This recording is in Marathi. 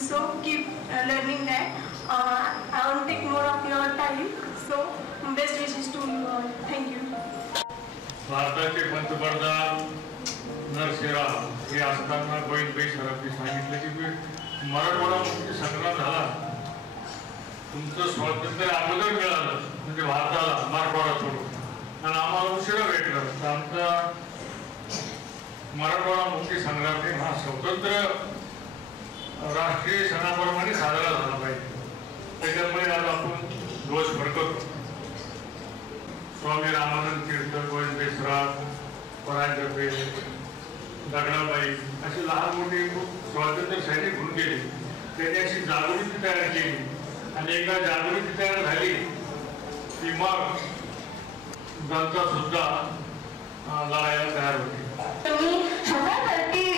also keep learning that. I won't take more of your time. So best wishes to you all. Thank you. भारताचे पंतप्रधान नरसेराव हे असताना गोविंदभाई सरांनी सांगितलं की मराठवाडा मुक्ती संग्राम झाला, तुमचं स्वातंत्र्य अगोदर मिळालं म्हणजे भारताला मराठवाडा सोडून आणि आम्हाला उशिरा भेटलं, तर आमचा मराठवाडा मुक्ती संग्राम हा स्वतंत्र राष्ट्रीय सणाप्रमाणे साजरा झाला पाहिजे. त्याच्यामुळे आज आपण ध्वज फडकवतो. स्वामी रामानंद तीर्थ, गोविंदभाई सराफ, परांजपे, दगडाबाई असे लहान मोठे स्वातंत्र्य सैनिक होऊन गेले. त्यांनी अशी जागृती तयार केली आणि एकदा जागृती तयार झाली की मग जनता सुद्धा लढायला तयार होती. तुम्ही 1000 टक्के